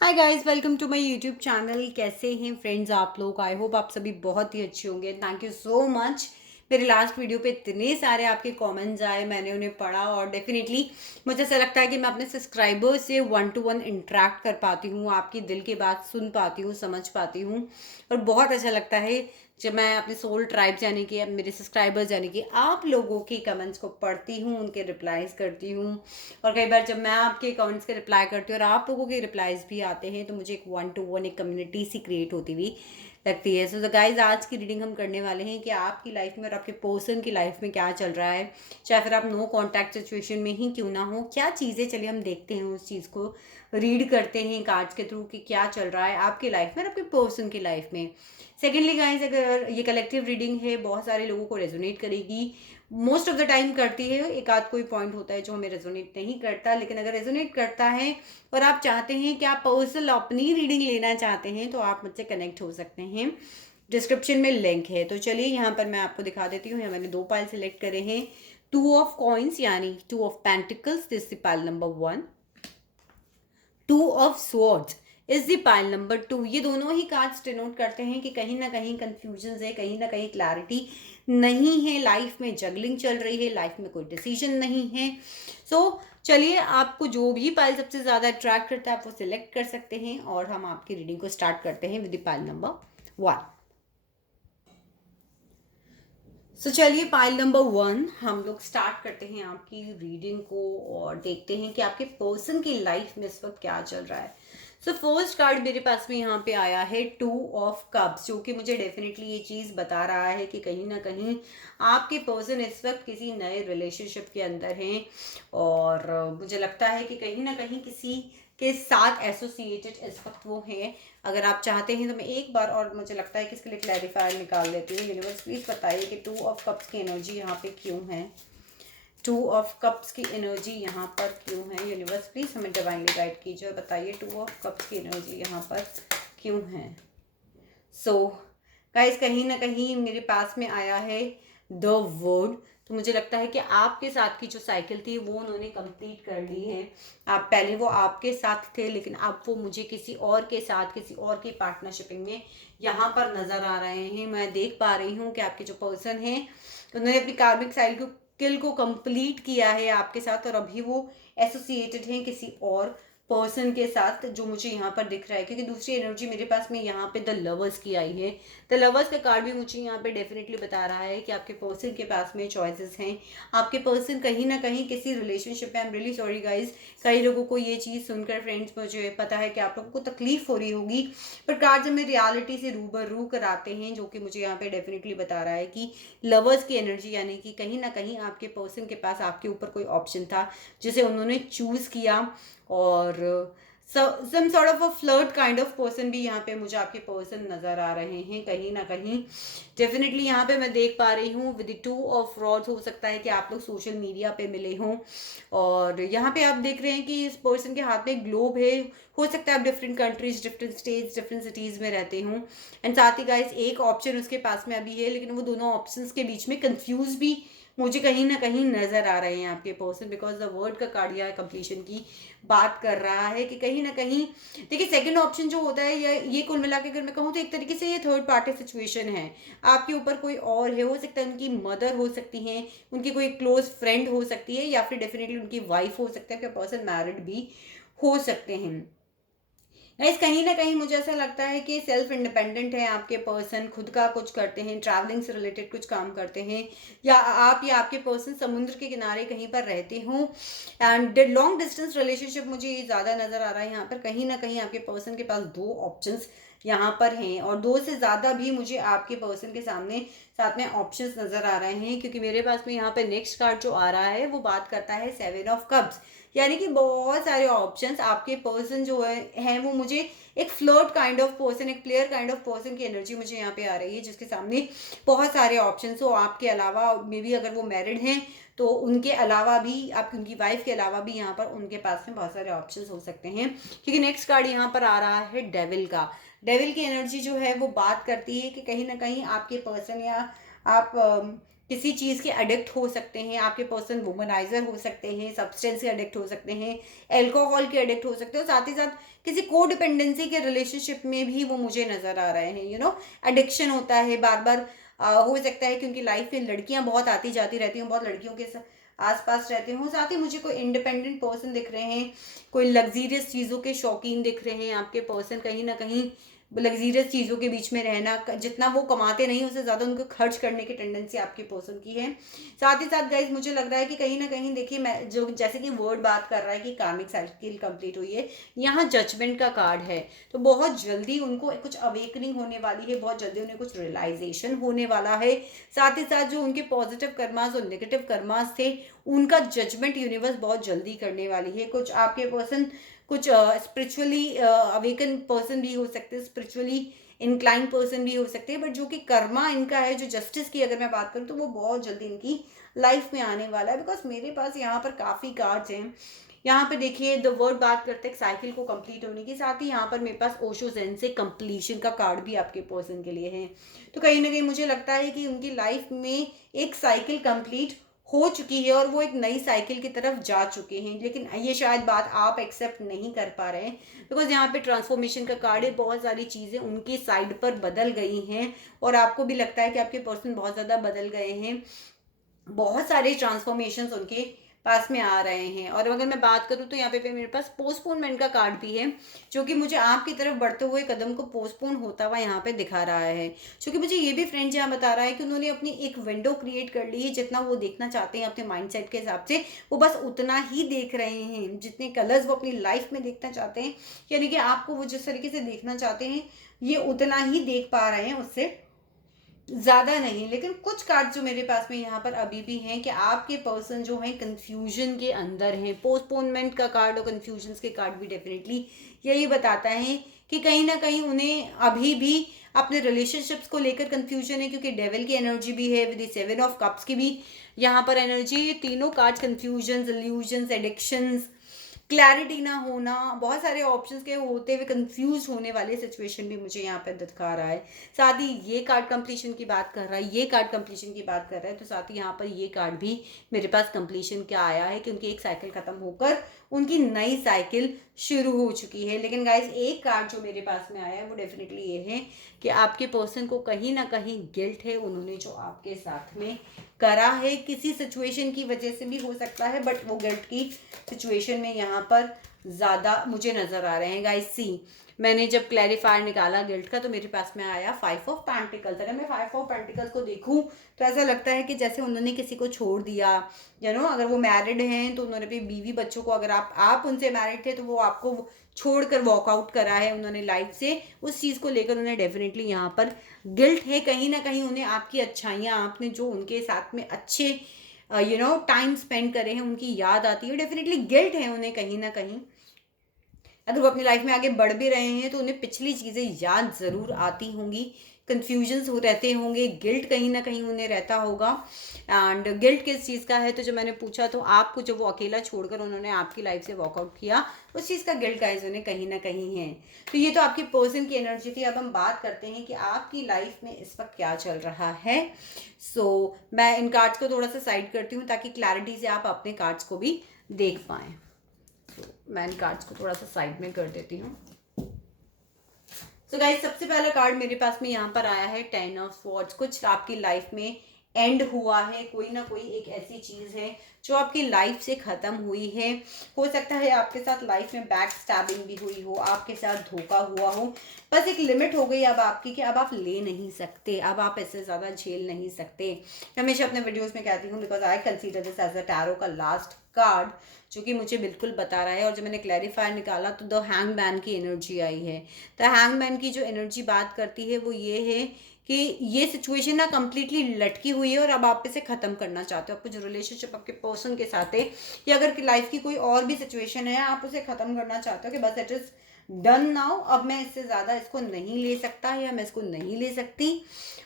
Hi guys, welcome to my YouTube channel. कैसे हैं friends आप लोग? आई होप आप सभी बहुत ही अच्छे होंगे। Thank you so much. मेरे लास्ट वीडियो पे इतने सारे आपके कमेंट्स आए, मैंने उन्हें पढ़ा और डेफिनेटली मुझे ऐसा लगता है कि मैं अपने सब्सक्राइबर्स से वन टू वन इंटरेक्ट कर पाती हूँ, आपकी दिल की बात सुन पाती हूँ, समझ पाती हूँ और बहुत अच्छा लगता है जब मैं अपने सोल ट्राइब्स यानी कि मेरे सब्सक्राइबर्स यानी कि आप लोगों के कमेंट्स को पढ़ती हूँ, उनके रिप्लाईज करती हूँ। और कई बार जब मैं आपके कमेंट्स के रिप्लाई करती हूँ और आप लोगों के रिप्लाईज भी आते हैं तो मुझे एक वन टू वन एक कम्युनिटी सी क्रिएट होती हुई लगती है। सो गाइज, आज की रीडिंग हम करने वाले हैं कि आपकी लाइफ में और आपके पर्सन की लाइफ में क्या चल रहा है, चाहे फिर आप नो कॉन्टैक्ट सिचुएशन में ही क्यों ना हो। क्या चीज़ें, चलिए हम देखते हैं, उस चीज़ को रीड करते हैं कार्ड्स के थ्रू कि क्या चल रहा है आपकी लाइफ में और आपके पर्सन की लाइफ में। सेकेंडली गाइज, अगर ये कलेक्टिव रीडिंग है, बहुत सारे लोगों को रेजोनेट करेगी, मोस्ट ऑफ द टाइम करती है। एक आध कोई पॉइंट होता है जो हमें रेजोनेट नहीं करता, लेकिन अगर रेजोनेट करता है और आप चाहते हैं कि आप पर्सनल अपनी रीडिंग लेना चाहते हैं तो आप मुझसे कनेक्ट हो सकते हैं। डिस्क्रिप्शन में लिंक है। तो चलिए यहाँ पर मैं आपको दिखा देती हूँ। यहाँ मैंने दो पाइल सिलेक्ट करे हैं। टू ऑफ कॉइन्स यानी two of pentacles, this the pile number 1। To of swords is the pile number 2। ये दोनों ही कार्ड्स डिनोट करते हैं कि कहीं ना कहीं कंफ्यूजन है, कहीं ना कहीं क्लैरिटी नहीं है, लाइफ में जगलिंग चल रही है, लाइफ में कोई डिसीजन नहीं है। चलिए, आपको जो भी पाइल सबसे ज़्यादा अट्रैक्ट करता है आप वो सिलेक्ट कर सकते हैं और हम आपकी रीडिंग को स्टार्ट करते हैं विद द पाइल नंबर 1। चलिए, पाइल नंबर 1 हम लोग स्टार्ट करते हैं आपकी रीडिंग को और देखते हैं कि आपके पर्सन की लाइफ में इस वक्त क्या चल रहा है। फर्स्ट कार्ड मेरे पास में यहाँ पे आया है टू ऑफ कप्स, जो कि मुझे डेफिनेटली ये चीज़ बता रहा है कि कहीं ना कहीं आपके पर्सन इस वक्त किसी नए रिलेशनशिप के अंदर हैं और मुझे लगता है कि कहीं ना कहीं किसी के साथ एसोसिएटेड इस वक्त वो हैं। अगर आप चाहते हैं तो मैं एक बार और, मुझे लगता है कि इसके लिए क्लैरिफायर निकाल देती हूँ। यूनिवर्स प्लीज़ बताइए कि टू ऑफ कप्स की एनर्जी यहाँ पे क्यों है। टू ऑफ कप्स की एनर्जी यहाँ पर क्यों है? यूनिवर्स प्लीज़ हमें डिवाइनली गाइड कीजिए और बताइए टू ऑफ कप्स की एनर्जी यहाँ पर क्यों है। गाइस, कहीं ना कहीं मेरे पास में आया है द वर्ड। तो मुझे लगता है कि आपके साथ की जो साइकिल थी वो उन्होंने कंप्लीट कर ली है। आप पहले वो आपके साथ थे, लेकिन अब वो मुझे किसी और के साथ, किसी और की पार्टनरशिपिंग में यहाँ पर नज़र आ रहे हैं। मैं देख पा रही हूँ कि आपके जो पर्सन हैं उन्होंने अपनी कार्मिक साइकिल को कंप्लीट किया है आपके साथ और अभी वो एसोसिएटेड हैं किसी और पर्सन के साथ, जो मुझे यहाँ पर दिख रहा है। क्योंकि दूसरी एनर्जी मेरे पास में यहाँ पे द लवर्स की आई है। द लवर्स का कार्ड भी मुझे यहाँ पे डेफिनेटली बता रहा है कि आपके पर्सन के पास में चॉइसेस हैं। आपके पर्सन कहीं ना कहीं किसी रिलेशनशिप में, I am really sorry guys, कई लोगों को ये चीज़ सुनकर फ्रेंड्स मुझे पता है कि आप लोगों को तकलीफ हो रही होगी, पर कार्ड हमें रियलिटी से रूबरू कराते हैं, जो कि मुझे यहाँ पे डेफिनेटली बता रहा है कि लवर्स की एनर्जी यानी कि कहीं ना कहीं आपके पर्सन के पास आपके ऊपर कोई ऑप्शन था जिसे उन्होंने चूज किया और some sort of a flirt kind of person भी यहाँ पे मुझे आपके पर्सन नजर आ रहे हैं कहीं ना कहीं। डेफिनेटली यहाँ पे मैं देख पा रही हूँ विद टू ऑफ रॉड्स, हो सकता है कि आप लोग सोशल मीडिया पे मिले हों और यहाँ पे आप देख रहे हैं कि इस पर्सन के हाथ में ग्लोब है। हो सकता है आप different countries, different states, different cities में रहते हों। एंड साथ ही गाइस, एक ऑप्शन उसके पास में अभी है, लेकिन वो दोनों ऑप्शंस के बीच में कंफ्यूज भी मुझे कहीं ना कहीं नजर आ रहे हैं आपके पर्सन, बिकॉज द वर्ड का कार्ड या कंप्लीशन की बात कर रहा है कि कहीं ना कहीं देखिए, सेकंड ऑप्शन जो होता है या ये कुल मिला के अगर मैं कहूँ तो एक तरीके से ये थर्ड पार्टी सिचुएशन है। आपके ऊपर कोई और है, हो सकता है उनकी मदर हो सकती हैं, उनकी कोई क्लोज फ्रेंड हो सकती है, या फिर डेफिनेटली उनकी वाइफ हो सकता है, कि पर्सन मैरिड भी हो सकते हैं। गाइस, कहीं ना कहीं मुझे ऐसा लगता है कि सेल्फ इंडिपेंडेंट है आपके पर्सन, खुद का कुछ करते हैं, ट्रैवलिंग से रिलेटेड कुछ काम करते हैं, या आप या आपके पर्सन समुद्र के किनारे कहीं पर रहते हो। एंड लॉन्ग डिस्टेंस रिलेशनशिप मुझे ये ज़्यादा नज़र आ रहा है यहाँ पर। कहीं ना कहीं आपके पर्सन के पास दो ऑप्शंस यहाँ पर हैं और दो से ज़्यादा भी मुझे आपके पर्सन के सामने साथ में ऑप्शंस नज़र आ रहे हैं, क्योंकि मेरे पास में यहाँ पे नेक्स्ट कार्ड जो आ रहा है वो बात करता है 7 ऑफ कप्स, यानी कि बहुत सारे ऑप्शंस। आपके पर्सन जो है वो मुझे एक फ्लर्ट काइंड ऑफ पर्सन, एक प्लेयर काइंड ऑफ पर्सन की एनर्जी मुझे यहाँ पे आ रही है, जिसके सामने बहुत सारे ऑप्शंस हो। आपके अलावा मे बी अगर वो मैरिड हैं तो उनके अलावा भी, आपकी उनकी वाइफ के अलावा भी यहाँ पर उनके पास में बहुत सारे ऑप्शंस हो सकते हैं। क्योंकि नेक्स्ट कार्ड यहाँ पर आ रहा है डेविल का। डेविल की एनर्जी जो है वो बात करती है कि कहीं ना कहीं आपके पर्सन या आप किसी चीज़ के एडिक्ट हो सकते हैं, आपके पर्सन वुमनाइजर हो सकते हैं, सब्सटेंस के एडिक्ट हो सकते हैं, एल्कोहल के एडिक्ट हो सकते हैं, और साथ ही साथ किसी को डिपेंडेंसी के रिलेशनशिप में भी वो मुझे नज़र आ रहे हैं। एडिक्शन होता है बार बार, हो सकता है क्योंकि लाइफ में लड़कियां बहुत आती जाती रहती हैं, बहुत लड़कियों के आसपास रहती हूँ। साथ ही मुझे कोई इंडिपेंडेंट पर्सन दिख रहे हैं, कोई लग्जीरियस चीज़ों के शौकीन दिख रहे हैं आपके पर्सन। कहीं ना कहीं लग्जीरियस चीज़ों के बीच में रहना, जितना वो कमाते नहीं उससे ज़्यादा उनको खर्च करने की टेंडेंसी आपके पर्सन की है। साथ ही साथ गाइज मुझे लग रहा है कि कहीं ना कहीं देखिए, मैं जो जैसे कि वर्ड बात कर रहा है कि कार्मिक साइकिल कंप्लीट हुई है, यहाँ जजमेंट का कार्ड है। तो बहुत जल्दी उनको कुछ अवेकनिंग होने वाली है, बहुत जल्दी उन्हें कुछ रियलाइजेशन होने वाला है। साथ ही साथ जो उनके पॉजिटिव कर्मास और नेगेटिव कर्मास थे, उनका जजमेंट यूनिवर्स बहुत जल्दी करने वाली है। कुछ आपके पर्सन कुछ स्पिरिचुअली अवेकन पर्सन भी हो सकते हैं, स्पिरिचुअली इंक्लाइन पर्सन भी हो सकते हैं, बट जो कि कर्मा इनका है, जो जस्टिस की अगर मैं बात करूँ तो वो बहुत जल्दी इनकी लाइफ में आने वाला है। बिकॉज मेरे पास यहाँ पर काफ़ी कार्ड्स हैं। यहाँ पे देखिए द वर्ड बात करते हैं साइकिल को कंप्लीट होने की, साथ ही यहाँ पर मेरे पास ओशो ज़ेन से कंप्लीशन का कार्ड भी आपके पर्सन के लिए है। तो कहीं ना कहीं मुझे लगता है कि उनकी लाइफ में एक साइकिल कंप्लीट हो चुकी है और वो एक नई साइकिल की तरफ जा चुके हैं, लेकिन ये शायद बात आप एक्सेप्ट नहीं कर पा रहे हैं। बिकॉज यहाँ पे ट्रांसफॉर्मेशन का कार्ड है, बहुत सारी चीज़ें उनकी साइड पर बदल गई हैं और आपको भी लगता है कि आपके पर्सन बहुत ज़्यादा बदल गए हैं। बहुत सारे ट्रांसफॉर्मेशंस उनके पास में आ रहे हैं। और अगर मैं बात करूँ तो यहाँ पे मेरे पास पोस्टपोनमेंट का कार्ड भी है, जो कि मुझे आपकी तरफ बढ़ते हुए कदम को पोस्टपोन होता हुआ यहाँ पे दिखा रहा है। क्योंकि मुझे ये भी फ्रेंड यहाँ बता रहा है कि उन्होंने अपनी एक विंडो क्रिएट कर ली है, जितना वो देखना चाहते हैं अपने माइंडसेट के हिसाब से वो बस उतना ही देख रहे हैं, जितने कलर्स वो अपनी लाइफ में देखना चाहते हैं, यानी कि आपको वो जिस तरीके से देखना चाहते हैं ये उतना ही देख पा रहे हैं, उससे ज़्यादा नहीं। लेकिन कुछ कार्ड जो मेरे पास में यहाँ पर अभी भी हैं कि आपके पर्सन जो हैं कंफ्यूजन के अंदर हैं। पोस्टपोनमेंट का कार्ड और कंफ्यूजन के कार्ड भी डेफिनेटली यही बताता है कि कहीं ना कहीं उन्हें अभी भी अपने रिलेशनशिप्स को लेकर कंफ्यूजन है, क्योंकि डेविल की एनर्जी भी है, विद 7 ऑफ कप्स की भी यहाँ पर एनर्जी। ये तीनों card confusion, illusions, addictions, clarity ना होना, बहुत सारे ऑप्शंस के होते हुए कंफ्यूज होने वाले सिचुएशन भी मुझे यहाँ पर दिखा रहा है। साथ ही ये कार्ड कंप्लीशन की बात कर रहा है, ये कार्ड कंप्लीशन की बात कर रहा है, तो साथ ही यहाँ पर ये कार्ड भी मेरे पास कंप्लीशन क्या आया है कि उनकी एक साइकिल खत्म होकर उनकी नई साइकिल शुरू हो चुकी है। लेकिन गाइज एक कार्ड जो मेरे पास में आया है वो डेफिनेटली ये है कि आपके पर्सन को कहीं ना कहीं गिल्ट है, उन्होंने जो आपके साथ में करा है किसी सिचुएशन की वजह से भी हो सकता है, बट वो गिल्ट की सिचुएशन में यहाँ पर ज़्यादा मुझे नज़र आ रहे हैं। गाइस सी, मैंने जब क्लैरिफायर निकाला गिल्ट का तो मेरे पास में आया 5 ऑफ पेंटिकल्स। अगर मैं 5 ऑफ पेंटिकल्स को देखूं तो ऐसा लगता है कि जैसे उन्होंने किसी को छोड़ दिया, अगर वो मैरिड हैं तो उन्होंने अपनी बीवी बच्चों को, अगर आप उनसे मैरिड थे तो वो आपको छोड़कर वॉकआउट करा है उन्होंने लाइफ से, उस चीज़ को लेकर उन्हें डेफिनेटली यहाँ पर गिल्ट है। कहीं ना कहीं उन्हें आपकी अच्छाइयाँ, आपने जो उनके साथ में अच्छे टाइम स्पेंड करे हैं उनकी याद आती है, डेफिनेटली गिल्ट है उन्हें कहीं ना कहीं। अगर वो अपनी लाइफ में आगे बढ़ भी रहे हैं तो उन्हें पिछली चीज़ें याद ज़रूर आती होंगी, कन्फ्यूजन्स हो रहते होंगे, गिल्ट कहीं ना कहीं उन्हें रहता होगा। एंड गिल्ट किस चीज़ का है, तो जब मैंने पूछा तो आपको जब वो अकेला छोड़कर उन्होंने आपकी लाइफ से वॉकआउट किया, उस चीज़ का गिल्ट गाइस उन्हें कहीं ना कहीं है। तो ये तो आपकी पर्सन की एनर्जी थी। अब हम बात करते हैं कि आपकी लाइफ में इस वक्त क्या चल रहा है। मैं इन कार्ड्स को थोड़ा सा साइड करती हूँ ताकि क्लैरिटी से आप अपने कार्ड्स को भी देख पाएँ। मैं इन कार्ड्स को थोड़ा सा साइड में कर देती हूँ। गाइस सबसे पहला कार्ड मेरे पास में यहाँ पर आया है 10 ऑफ स्वॉर्ड्स। कुछ आपकी लाइफ में एंड हुआ है, कोई ना कोई एक ऐसी चीज़ है जो आपकी लाइफ से ख़त्म हुई है। हो सकता है आपके साथ लाइफ में बैक स्टैबिंग भी हुई हो, आपके साथ धोखा हुआ हो, बस एक लिमिट हो गई अब आपकी कि अब आप ले नहीं सकते, अब आप इससे ज़्यादा झेल नहीं सकते। हमेशा अपने वीडियोस में कहती हूँ because I consider this as a tarot का लास्ट कार्ड जो कि मुझे बिल्कुल बता रहा है। और जब मैंने क्लैरिफायर निकाला तो द हैंगमैन की एनर्जी आई है। द हैंगमैन की जो एनर्जी बात करती है वो ये है कि ये सिचुएशन ना कम्प्लीटली लटकी हुई है और अब आप इसे ख़त्म करना चाहते हो। आपको जो रिलेशनशिप आपके पर्सन के साथ है या अगर लाइफ की कोई और भी सिचुएशन है, आप उसे ख़त्म करना चाहते हो कि बस इट इज़ डन नाउ, अब मैं इससे ज़्यादा इसको नहीं ले सकता या मैं इसको नहीं ले सकती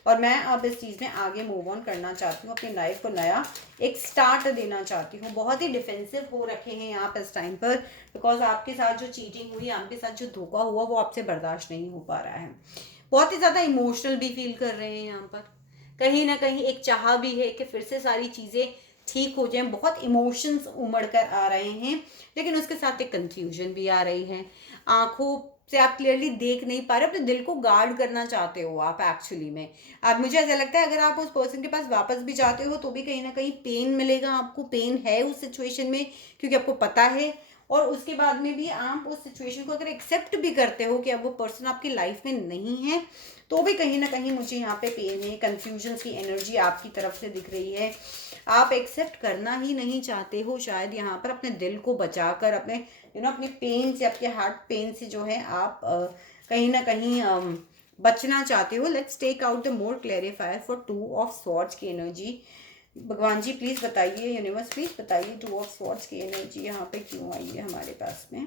और मैं अब इस चीज़ में आगे मूव ऑन करना चाहती हूँ, अपनी लाइफ को नया एक स्टार्ट देना चाहती हूँ। बहुत ही डिफेंसिव हो रखे हैं आप इस टाइम पर बिकॉज आपके साथ जो चीटिंग हुई, आपके साथ जो धोखा हुआ वो आपसे बर्दाश्त नहीं हो पा रहा है। बहुत ही ज़्यादा इमोशनल भी फील कर रहे हैं यहाँ पर। कहीं ना कहीं एक चाह भी है कि फिर से सारी चीज़ें ठीक हो जाएं। बहुत इमोशंस उमड़ कर आ रहे हैं, लेकिन उसके साथ एक कंफ्यूजन भी आ रही है। आंखों से आप क्लियरली देख नहीं पा रहे, अपने दिल को गार्ड करना चाहते हो आप एक्चुअली में। अब मुझे ऐसा लगता है अगर आप उस पर्सन के पास वापस भी जाते हो तो भी कहीं ना कहीं पेन मिलेगा आपको, पेन है उस सिचुएशन में, क्योंकि आपको पता है। और उसके बाद में भी आप उस सिचुएशन को अगर एक्सेप्ट भी करते हो कि अब वो पर्सन आपकी लाइफ में नहीं है, तो भी कहीं ना कहीं मुझे यहाँ पे पेन है, कंफ्यूजन की एनर्जी आपकी तरफ से दिख रही है। आप एक्सेप्ट करना ही नहीं चाहते हो शायद यहाँ पर, अपने दिल को बचाकर, अपने अपने पेन से, आपके हार्ट पेन से जो है आप कहीं ना कहीं बचना चाहते हो। Let's take out the more clarifier for two of swords की एनर्जी। भगवान जी प्लीज बताइए, यूनिवर्स प्लीज बताइए, टू ऑफ स्वॉर्ड्स की एनर्जी यहाँ पे क्यों आई है हमारे पास में।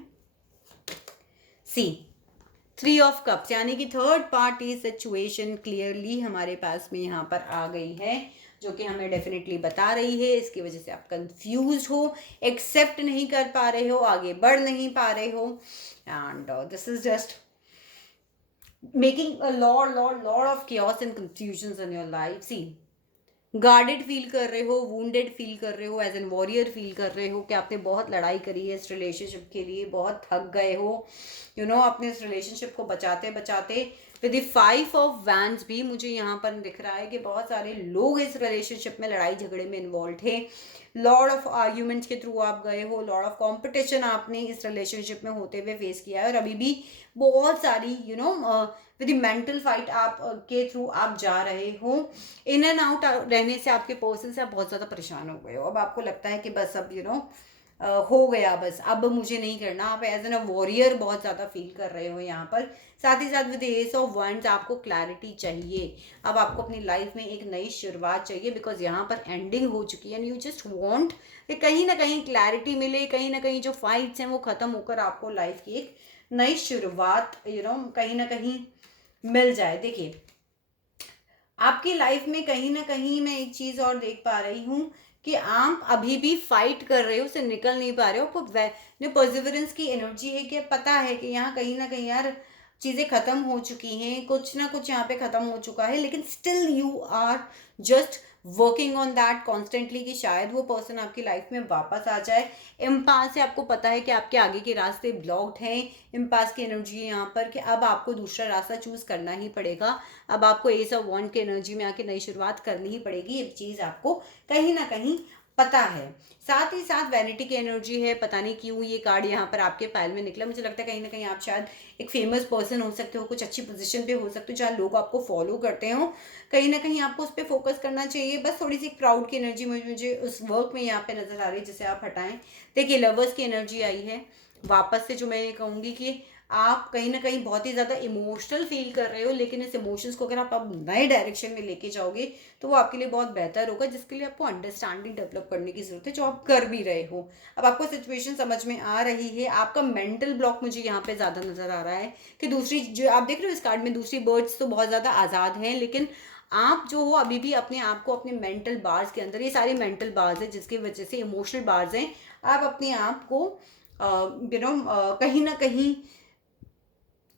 सी 3 ऑफ कप्स, यानी कि थर्ड पार्टी सिचुएशन क्लियरली हमारे पास में यहाँ पर आ गई है, जो कि हमें डेफिनेटली बता रही है इसकी वजह से आप कंफ्यूज हो, एक्सेप्ट नहीं कर पा रहे हो, आगे बढ़ नहीं पा रहे हो, and this is just making a lot of chaos and confusions in your life. See, guarded feel कर रहे हो, वुंडेड फील कर रहे हो, एज एन वॉरियर फील कर रहे हो कि आपने बहुत लड़ाई करी है इस रिलेशनशिप के लिए, बहुत थक गए हो अपने इस रिलेशनशिप को बचाते बचाते। विद द 5 ऑफ वैंड्स भी मुझे यहाँ पर दिख रहा है कि बहुत सारे लोग इस रिलेशनशिप में लड़ाई झगड़े में इन्वॉल्व थे, लॉर्ड ऑफ आर्ग्यूमेंट्स के थ्रू आप गए हो, लॉर्ड ऑफ कॉम्पिटिशन आपने इस रिलेशनशिप में होते हुए फेस किया है, और अभी भी बहुत सारी विद मेंटल फाइट आप के थ्रू आप जा रहे हो। इन एंड आउट रहने से आपके पर्सन से आप बहुत ज़्यादा परेशान हो गए हो। अब आपको लगता है कि बस अब हो गया, बस अब मुझे नहीं करना। आप एज एन अ वॉरियर बहुत ज़्यादा फील कर रहे हो यहाँ पर। साथ ही साथ विद एस ऑफ वंड्स आपको क्लैरिटी चाहिए, अब आपको अपनी लाइफ में एक नई शुरुआत चाहिए, बिकॉज यहाँ पर एंडिंग हो चुकी है एंड यू जस्ट वॉन्ट कि कहीं ना कहीं क्लैरिटी मिले, कहीं ना कहीं जो फाइट्स हैं वो ख़त्म होकर आपको लाइफ की एक नई शुरुआत कहीं ना कहीं मिल जाए। देखिए, आपकी लाइफ में कहीं ना कहीं मैं एक चीज़ और देख पा रही हूँ कि आप अभी भी फाइट कर रहे हो, उससे निकल नहीं पा रहे हो। आपको जो परसिवरेंस की एनर्जी है कि पता है कि यहाँ कहीं ना कहीं यार चीज़ें ख़त्म हो चुकी हैं, कुछ ना कुछ यहाँ पे ख़त्म हो चुका है, लेकिन still you are just working on that constantly कि शायद वो पर्सन आपकी लाइफ में वापस आ जाए। इम्पास से आपको पता है कि आपके आगे के रास्ते ब्लॉक्ड हैं, इम्पास की एनर्जी है यहाँ पर कि अब आपको दूसरा रास्ता चूज करना ही पड़ेगा। अब आपको एस ऑफ वॉन्ड की एनर्जी में आके नई शुरुआत करनी ही पड़ेगी, ये चीज़ आपको कहीं ना कहीं पता है। साथ ही साथ वैनिटी की एनर्जी है, पता नहीं क्यों ये कार्ड यहाँ पर आपके पायल में निकला। मुझे लगता है कहीं ना कहीं आप शायद एक फेमस पर्सन हो सकते हो, कुछ अच्छी पोजीशन पे हो सकते हो जहाँ लोग आपको फॉलो करते हो, कहीं ना कहीं आपको उस पर फोकस करना चाहिए। बस थोड़ी सी प्राउड की एनर्जी मुझे उस वर्क में यहाँ पे नजर आ रही है जिसे आप हटाएं। देखिए, लवर्स की एनर्जी आई है वापस से, जो मैं ये कहूँगी कि आप कहीं ना कहीं बहुत ही ज़्यादा इमोशनल फील कर रहे हो, लेकिन इस इमोशंस को अगर आप अब नए डायरेक्शन में लेके जाओगे तो वो आपके लिए बहुत बेहतर होगा, जिसके लिए आपको अंडरस्टैंडिंग डेवलप करने की जरूरत है, जो आप कर भी रहे हो। अब आपको सिचुएशन समझ में आ रही है। आपका मेंटल ब्लॉक मुझे यहाँ पे ज़्यादा नज़र आ रहा है कि दूसरी जो आप देख रहे हो इस कार्ड में, दूसरी बर्ड्स तो बहुत ज़्यादा आज़ाद हैं, लेकिन आप जो हो अभी भी अपने आप को अपने मेंटल बार्स के अंदर, ये सारे मेंटल बार्स हैं जिसकी वजह से इमोशनल बार्स हैं, आप अपने आप को कहीं ना कहीं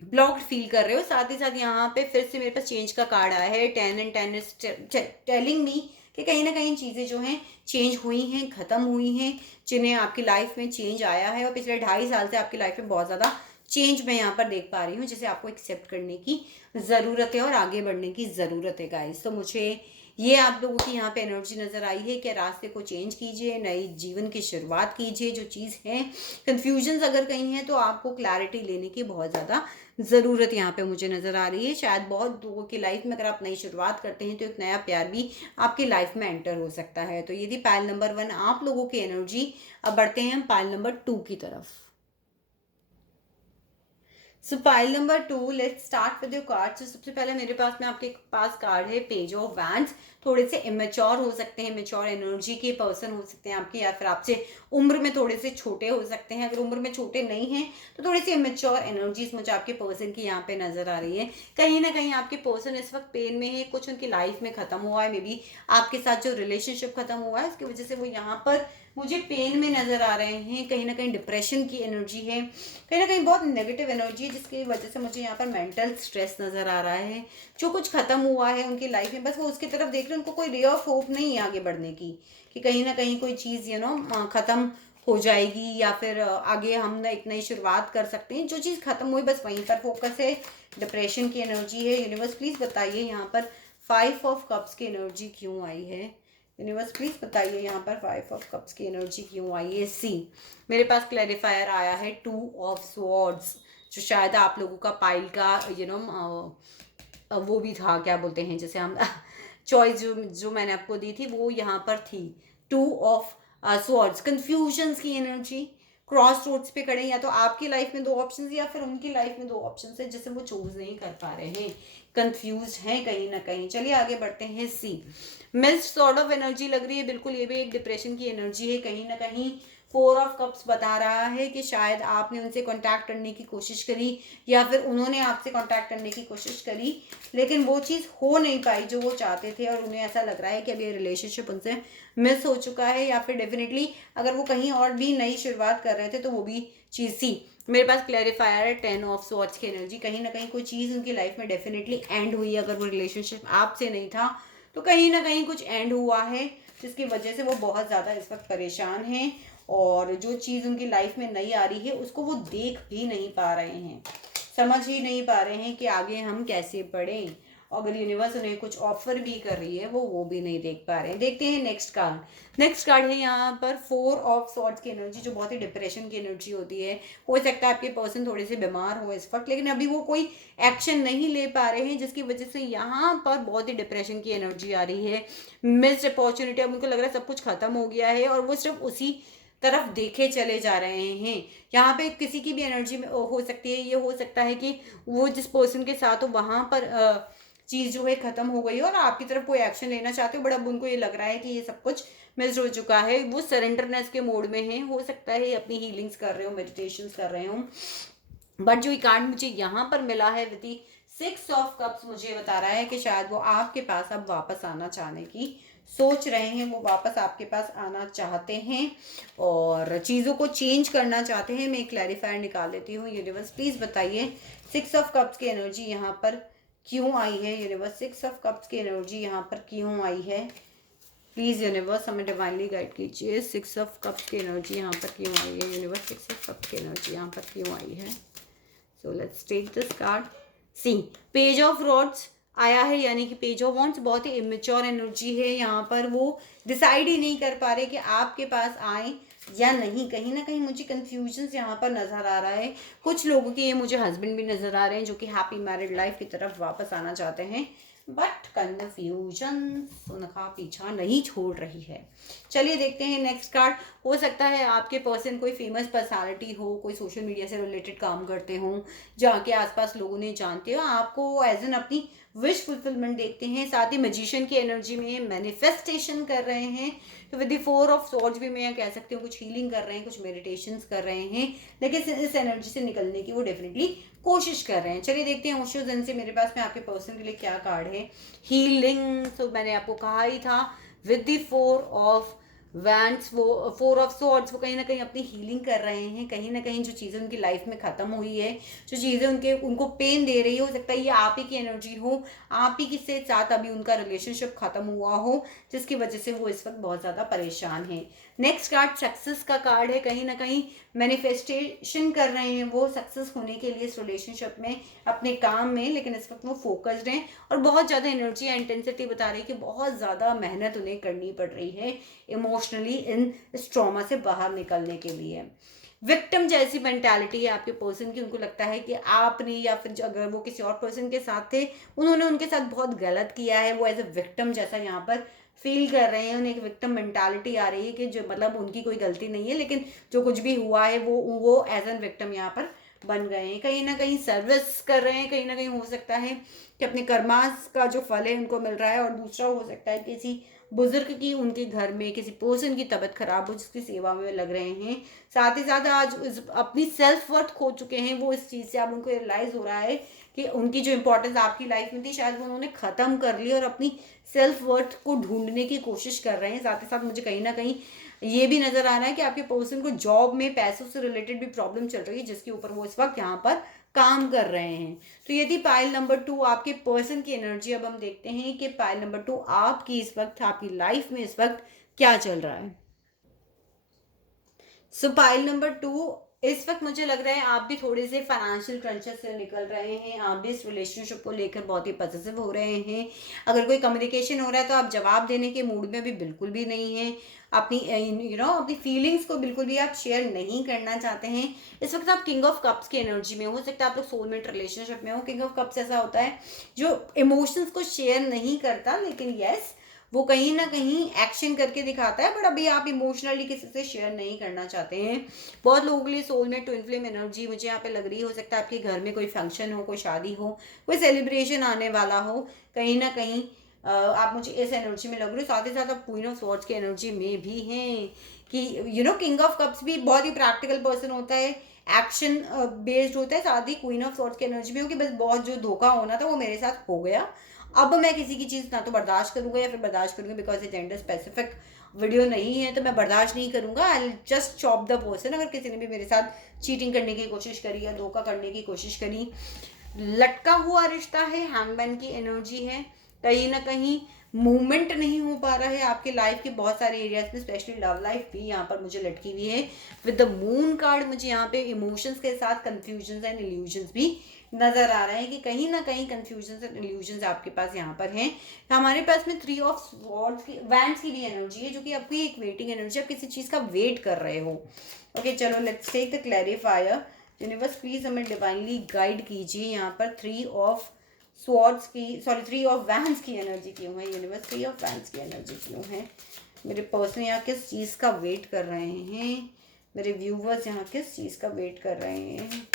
ब्लॉक्ड फील कर रहे हो। साथ ही साथ यहाँ पे फिर से मेरे पास चेंज का कार्ड आया है, 10 एंड 10 इज टेलिंग मी कि कहीं ना कहीं चीज़ें जो हैं चेंज हुई हैं, ख़त्म हुई हैं, जिन्हें आपकी लाइफ में चेंज आया है, और पिछले 2.5 साल से आपकी लाइफ में बहुत ज़्यादा चेंज मैं यहाँ पर देख पा रही हूँ, जिसे आपको एक्सेप्ट करने की ज़रूरत है और आगे बढ़ने की ज़रूरत है गाइस। तो मुझे ये आप लोगों की यहाँ पे एनर्जी नज़र आई है कि रास्ते को चेंज कीजिए, नई जीवन की शुरुआत कीजिए। जो चीज़ है, कन्फ्यूजन्स अगर कहीं है तो आपको क्लैरिटी लेने की बहुत ज़्यादा ज़रूरत यहाँ पे मुझे नज़र आ रही है। शायद बहुत लोगों की लाइफ में अगर आप नई शुरुआत करते हैं तो एक नया प्यार भी आपकी लाइफ में एंटर हो सकता है। तो ये थी पायल नंबर 1 आप लोगों की एनर्जी। अब बढ़ते हैं हम पायल नंबर 2 की तरफ। सो pile number 2, let's start with your cards. सबसे पहले मेरे पास में आपके पास कार्ड है पेज ऑफ वैंड्स। थोड़े से इमेच्योर हो सकते हैं, मेच्योर एनर्जी के पर्सन हो सकते हैं आपके, या फिर आपसे उम्र में थोड़े से छोटे हो सकते हैं। अगर उम्र में छोटे नहीं हैं तो थोड़ी सी इमेच्योर एनर्जीज मुझे आपके पर्सन की यहाँ पे नजर आ रही है। कहीं ना कहीं आपके पर्सन इस वक्त पेन में है, कुछ उनकी लाइफ में खत्म हुआ है, मे बी आपके साथ जो रिलेशनशिप खत्म हुआ है उसकी वजह से वो यहाँ पर मुझे पेन में नज़र आ रहे हैं, कहीं ना कहीं डिप्रेशन की एनर्जी है, कहीं ना कहीं बहुत नेगेटिव एनर्जी है, जिसकी वजह से मुझे यहाँ पर मेंटल स्ट्रेस नज़र आ रहा है। जो कुछ ख़त्म हुआ है उनकी लाइफ में, बस वो उसकी तरफ देख रहे हैं, उनको कोई रे ऑफ होप नहीं है आगे बढ़ने की, कि कहीं ना कहीं कोई चीज़ ख़त्म हो जाएगी, या फिर आगे हम ना एक नई शुरुआत कर सकते हैं। जो चीज़ ख़त्म हुई बस वहीं पर फोकस है। डिप्रेशन की एनर्जी है। यूनिवर्स प्लीज़ बताइए यहाँ पर 5 ऑफ कप्स की एनर्जी क्यों आई है। यूनिवर्स प्लीज़ बताइए यहाँ पर 5 ऑफ कप्स की एनर्जी क्यों आई है। सी, मेरे पास क्लैरिफायर आया है 2 ऑफ स्वॉर्ड्स, जो शायद आप लोगों का पाइल का वो भी था, क्या बोलते हैं, जैसे हम चॉइस जो मैंने आपको दी थी वो यहाँ पर थी। 2 ऑफ स्वॉर्ड्स, कंफ्यूजन्स की एनर्जी, क्रॉस रोड्स पे खड़े, या तो आपकी लाइफ में 2 ऑप्शंस या फिर उनकी लाइफ में 2 ऑप्शंस है, जिसे वो चूज नहीं कर पा रहे हैं, कंफ्यूज हैं कहीं ना कहीं। चलिए आगे बढ़ते हैं। सी, मिल्ड सॉर्ट ऑफ एनर्जी लग रही है, बिल्कुल ये भी एक डिप्रेशन की एनर्जी है। कहीं ना कहीं 4 ऑफ कप्स बता रहा है कि शायद आपने उनसे कांटेक्ट करने की कोशिश करी, या फिर उन्होंने आपसे कांटेक्ट करने की कोशिश करी, लेकिन वो चीज़ हो नहीं पाई जो वो चाहते थे, और उन्हें ऐसा लग रहा है कि अभी रिलेशनशिप उनसे मिस हो चुका है, या फिर डेफिनेटली अगर वो कहीं और भी नई शुरुआत कर रहे थे तो वो भी चीज़ सी। मेरे पास क्लैरिफायर है 10 ऑफ स्वॉर्ड्स की एनर्जी। कहीं ना कहीं कोई चीज़ उनकी लाइफ में डेफिनेटली एंड हुई। अगर वो रिलेशनशिप आपसे नहीं था तो कहीं ना कहीं कुछ एंड हुआ है, जिसकी वजह से वो बहुत ज़्यादा इस वक्त परेशान हैं, और जो चीज़ उनकी लाइफ में नई आ रही है उसको वो देख भी नहीं पा रहे हैं, समझ ही नहीं पा रहे हैं कि आगे हम कैसे बढ़ें। अगर यूनिवर्स उन्हें कुछ ऑफर भी कर रही है वो भी नहीं देख पा रहे हैं। देखते हैं नेक्स्ट कार्ड। नेक्स्ट कार्ड है यहाँ पर 4 ऑफ सॉर्ड्स की एनर्जी, जो बहुत ही डिप्रेशन की एनर्जी होती है। हो सकता है आपके पर्सन थोड़े से बीमार हो इस वक्त, लेकिन अभी वो कोई एक्शन नहीं ले पा रहे हैं, जिसकी वजह से यहाँ पर बहुत ही डिप्रेशन की एनर्जी आ रही है। मिस्ड अपॉर्चुनिटी, अब उनको लग रहा है सब कुछ खत्म हो गया है, और वो सिर्फ उसी तरफ देखे चले जा रहे हैं। यहाँ पे किसी की भी एनर्जी में हो सकती है, ये हो सकता है कि वो जिस पर्सन के साथ हो वहाँ पर चीज़ जो है ख़त्म हो गई हो, और आपकी तरफ कोई एक्शन लेना चाहते हो, बट अब उनको ये लग रहा है कि ये सब कुछ मिस हो चुका है। वो सरेंडरनेस के मोड में है, हो सकता है अपनी हीलिंग्स कर रहे हो, मेडिटेशंस कर रहे हो। बट जो कार्ड मुझे यहाँ पर मिला है विद 6 ऑफ कप्स, मुझे बता रहा है कि शायद वो आपके पास अब वापस आना चाहने की सोच रहे हैं, वो वापस आपके पास आना चाहते हैं और चीज़ों को चेंज करना चाहते हैं। मैं एक क्लैरिफायर निकाल लेती हूँ। यूनिवर्स प्लीज़ बताइए 6 ऑफ कप्स की एनर्जी यहाँ पर क्यों आई है। यूनिवर्स 6 ऑफ कप्स की एनर्जी यहाँ पर क्यों आई है। प्लीज़ यूनिवर्स हमें डिवाइनली गाइड कीजिए। 6 ऑफ कप्स की एनर्जी यहाँ पर क्यों आई है। यूनिवर्स 6 ऑफ कप्स की एनर्जी यहाँ पर क्यों आई है। So let's take this card. See, page of rods आया है, यानी कि पेज ऑफ वॉन्ड्स बहुत ही इमेच्योर एनर्जी है। यहाँ पर वो डिसाइड ही नहीं कर पा रहे कि आपके पास आए या नहीं। कहीं ना कहीं मुझे कन्फ्यूजन यहाँ पर नज़र आ रहा है। कुछ लोगों के ये मुझे हस्बैंड भी नज़र आ रहे हैं जो कि हैप्पी मैरिड लाइफ की तरफ वापस आना चाहते हैं, बट कन्फ्यूजन उनका पीछा नहीं छोड़ रही है। चलिए देखते हैं नेक्स्ट कार्ड। हो सकता है आपके पर्सन कोई फेमस पर्सनालिटी हो, कोई सोशल मीडिया से रिलेटेड काम करते हों, जहाँ के आसपास लोगों ने जानते हो, आपको एज एन अपनी विश फुलफिलमेंट देखते हैं। साथ ही मैजिशियन की एनर्जी में मैनिफेस्टेशन कर रहे हैं। तो विद द 4 ऑफ स्वॉर्ड्स भी मैं कह सकती हूँ कुछ हीलिंग कर रहे हैं, कुछ मेडिटेशंस कर रहे हैं, लेकिन इस एनर्जी से निकलने की वो डेफिनेटली कोशिश कर रहे हैं। चलिए देखते हैं ओशो जन से मेरे पास में आपके पर्सन के लिए क्या कार्ड है। हीलिंग, तो मैंने आपको कहा ही था विद द 4 ऑफ वैंड्स, वो 4 ऑफ स्वॉर्ड्स, वो कहीं ना कहीं अपनी हीलिंग कर रहे हैं। कहीं ना कहीं जो चीज़ें उनकी लाइफ में ख़त्म हुई है, जो चीज़ें उनको पेन दे रही है, हो सकता है ये आप ही की एनर्जी हो, आप ही के साथ अभी उनका रिलेशनशिप ख़त्म हुआ हो, जिसकी वजह से वो इस वक्त बहुत ज़्यादा परेशान है। नेक्स्ट कार्ड सक्सेस का कार्ड है। कहीं ना कहीं मैनिफेस्टेशन कर रहे हैं वो सक्सेस होने के लिए इस रिलेशनशिप में, अपने काम में, लेकिन इस वक्त वो फोकस्ड हैं और बहुत ज़्यादा एनर्जी या इंटेंसिटी बता रही है कि बहुत ज़्यादा मेहनत उन्हें करनी पड़ रही है इमोशनली इन इस ट्रॉमा से बाहर निकलने के लिए। विक्टिम जैसी मेंटालिटी है आपके पर्सन की। उनको लगता है कि आपने, या फिर अगर वो किसी और पर्सन के साथ थे, उन्होंने उनके साथ बहुत गलत किया है। वो एज ए विक्टिम जैसा यहाँ पर फील कर रहे हैं। उन्हें एक विक्टिम मेंटालिटी आ रही है कि जो मतलब उनकी कोई गलती नहीं है, लेकिन जो कुछ भी हुआ है वो एज एन विक्टिम यहाँ पर बन गए हैं। कहीं ना कहीं सर्विस कर रहे हैं। कहीं ना कहीं हो सकता है कि अपने कर्मास का जो फल है उनको मिल रहा है, और दूसरा हो सकता है किसी बुजुर्ग की, उनके घर में किसी पर्सन की तबीयत खराब हो जिसकी सेवा में लग रहे हैं। साथ ही साथ आज अपनी सेल्फ वर्थ खो चुके हैं वो। इस चीज़ से अब उनको रियलाइज़ हो रहा है कि उनकी जो इंपॉर्टेंस आपकी लाइफ में थी शायद वो उन्होंने ख़त्म कर ली, और अपनी सेल्फ वर्थ को ढूंढने की कोशिश कर रहे हैं। साथ ही साथ मुझे कहीं ना कहीं ये भी नजर आ रहा है कि आपके पर्सन को जॉब में पैसों से रिलेटेड भी प्रॉब्लम चल रही है, जिसके ऊपर वो इस वक्त यहाँ पर काम कर रहे हैं। तो यदि पाइल नंबर 2 आपके पर्सन की एनर्जी, अब हम देखते हैं कि पाइल नंबर 2 आपकी इस वक्त, आपकी लाइफ में इस वक्त क्या चल रहा है। सो पाइल नंबर 2, इस वक्त मुझे लग रहा है आप भी थोड़े से फाइनेंशियल क्रंचेस से निकल रहे हैं। आप भी इस रिलेशनशिप को लेकर बहुत ही पॉजिटिव हो रहे हैं। अगर कोई कम्युनिकेशन हो रहा है तो आप जवाब देने के मूड में भी बिल्कुल भी नहीं है। अपनी अपनी फीलिंग्स को बिल्कुल भी आप शेयर नहीं करना चाहते हैं। इस वक्त आप किंग ऑफ कप्स की एनर्जी में हो सकता है, आप लोग सोलमेट रिलेशनशिप में हो। किंग ऑफ कप्स ऐसा होता है जो इमोशंस को शेयर नहीं करता, लेकिन यस वो कहीं ना कहीं एक्शन करके दिखाता है, बट अभी आप इमोशनली किसी से शेयर नहीं करना चाहते हैं। बहुत लोगों के लिए सोलमेट ट्विन फ्लेम एनर्जी मुझे यहाँ पे लग रही हो सकता है आपके घर में कोई फंक्शन हो, कोई शादी हो, कोई सेलिब्रेशन आने वाला हो, कहीं ना कहीं आप मुझे इस एनर्जी में लग रहे हो। साथ ही साथ आप क्वीन ऑफ स्वॉर्ड्स की एनर्जी में भी हैं कि किंग ऑफ कप्स भी बहुत ही प्रैक्टिकल पर्सन होता है, एक्शन बेस्ड होता है। साथ ही क्वीन ऑफ स्वॉर्ड्स की एनर्जी में हो कि बस बहुत जो धोखा होना था वो मेरे साथ हो गया, अब मैं किसी की चीज़ ना तो बर्दाश्त करूंगा या फिर बर्दाश्त करूंगी, बिकॉज ये जेंडर स्पेसिफिक वीडियो नहीं है तो मैं बर्दाश्त नहीं करूंगा। I just chop the person. अगर किसी ने भी मेरे साथ चीटिंग करने की कोशिश करी या धोखा करने की कोशिश करी, लटका हुआ रिश्ता है, हैंगमैन की एनर्जी है, कहीं ना कहीं मूवमेंट नहीं हो पा रहा है आपके लाइफ के बहुत सारे एरियाज में, स्पेशली लव लाइफ भी यहाँ पर मुझे लटकी हुई है। विद द मून कार्ड मुझे यहाँ पे इमोशंस के साथ कंफ्यूजन एंड इल्यूजन्स भी नजर आ रहे हैं कि कहीं ना कहीं कंफ्यूजन एंड इल्यूजन्स आपके पास यहाँ पर हैं। हमारे पास में 3 ऑफ स्वॉर्ड्स की, वैंड्स की भी एनर्जी है जो कि आपकी एक वेटिंग एनर्जी, आप किसी चीज़ का वेट कर रहे हो। ओके चलो let's take the clarifier. Universe please हमें डिवाइनली गाइड कीजिए यहाँ पर 3 ऑफ स्वॉर्ड्स की, सॉरी 3 ऑफ वैंड्स की एनर्जी क्यों है। यूनिवर्स 3 ऑफ वैंड्स की एनर्जी क्यों है। मेरे पर्सन यहाँ किस चीज़ का वेट कर रहे हैं, मेरे व्यूवर्स यहाँ किस चीज़ का वेट कर रहे हैं।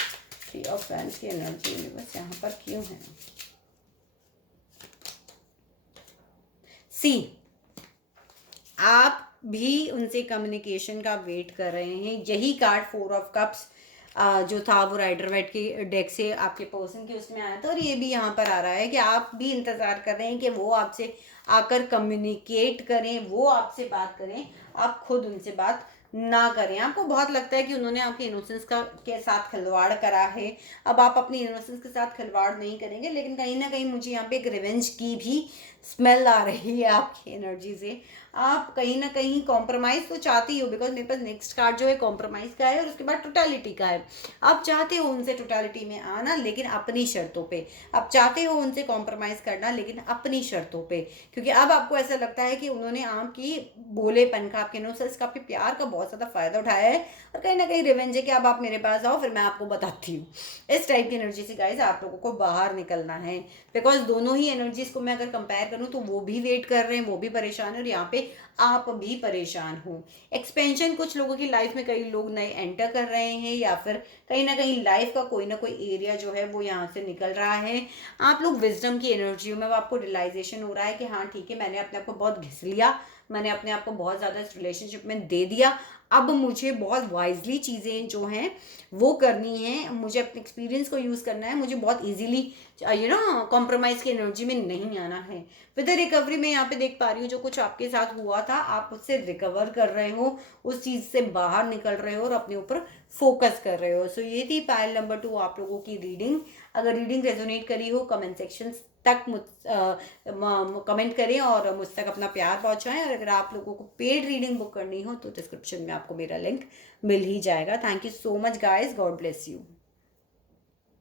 3 ऑफ वैंड्स की एनर्जी यूनिवर्स यहाँ पर क्यों है। सी, आप भी उनसे कम्युनिकेशन का वेट कर रहे हैं। यही कार्ड 4 ऑफ कप्स जो था वो राइडर वाइट के डेक से आपके पर्सन के उसमें आया था, और ये भी यहाँ पर आ रहा है कि आप भी इंतज़ार कर रहे हैं कि वो आपसे आकर कम्युनिकेट करें, वो आपसे बात करें, आप खुद उनसे बात ना करें। आपको बहुत लगता है कि उन्होंने आपके इनोसेंस का के साथ खिलवाड़ करा है, अब आप अपनी इनोसेंस के साथ खिलवाड़ नहीं करेंगे, लेकिन कहीं ना कहीं मुझे यहाँ पे एक रिवेंज की भी स्मेल आ रही है आपकी एनर्जी से। आप कहीं ना कहीं कॉम्प्रोमाइज़ तो चाहती हो, बिकॉज मेरे पास नेक्स्ट कार्ड जो है कॉम्प्रोमाइज़ का है और उसके बाद टोटलिटी का है। आप चाहते हो उनसे टोटलिटी में आना लेकिन अपनी शर्तों पे, आप चाहते हो उनसे कॉम्प्रोमाइज़ करना लेकिन अपनी शर्तों पे, क्योंकि अब आपको ऐसा लगता है कि उन्होंने आपकी भोलेपन का, आपके इनोसेंस का, आपके प्यार का बहुत ज़्यादा फ़ायदा उठाया है, और कहीं ना कहीं रिवेंज है कि अब आप मेरे पास आओ फिर मैं आपको बताती हूँ। इस टाइप की एनर्जी से गाइज आप लोगों को बाहर निकलना है, बिकॉज दोनों ही एनर्जीज को मैं अगर कंपेयर करूँ तो वो भी वेट कर रहे हैं, वो भी परेशान है, और यहाँ पे आप भी परेशान हो। एक्सपेंशन कुछ लोगों की लाइफ में, कई लोग नए एंटर कर रहे हैं या फिर कहीं ना कहीं लाइफ का कोई ना कोई एरिया जो है वो यहाँ से निकल रहा है। आप लोग विजडम की एनर्जी में, आपको रियलाइजेशन हो रहा है कि हाँ ठीक है, मैंने अपने आप को बहुत घिस लिया, मैंने अपने आप को बहुत ज़्यादा इस रिलेशनशिप में दे दिया, अब मुझे बहुत वाइजली चीज़ें जो हैं वो करनी है, मुझे अपने एक्सपीरियंस को यूज़ करना है, मुझे बहुत इजीली कॉम्प्रोमाइज़ की एनर्जी में नहीं आना है। विद रिकवरी में यहाँ पे देख पा रही हूँ जो कुछ आपके साथ हुआ था आप उससे रिकवर कर रहे हो, उस चीज़ से बाहर निकल रहे हो और अपने ऊपर फोकस कर रहे हो। सो ये थी पाइल नंबर 2 आप लोगों की रीडिंग। अगर रीडिंग रेजोनेट करी हो कमेंट सेक्शन तक कमेंट करें और मुझ तक अपना प्यार पहुंचाएं, और अगर आप लोगों को पेड रीडिंग बुक करनी हो तो डिस्क्रिप्शन में आपको मेरा लिंक मिल ही जाएगा। Thank you so much guys, God bless you.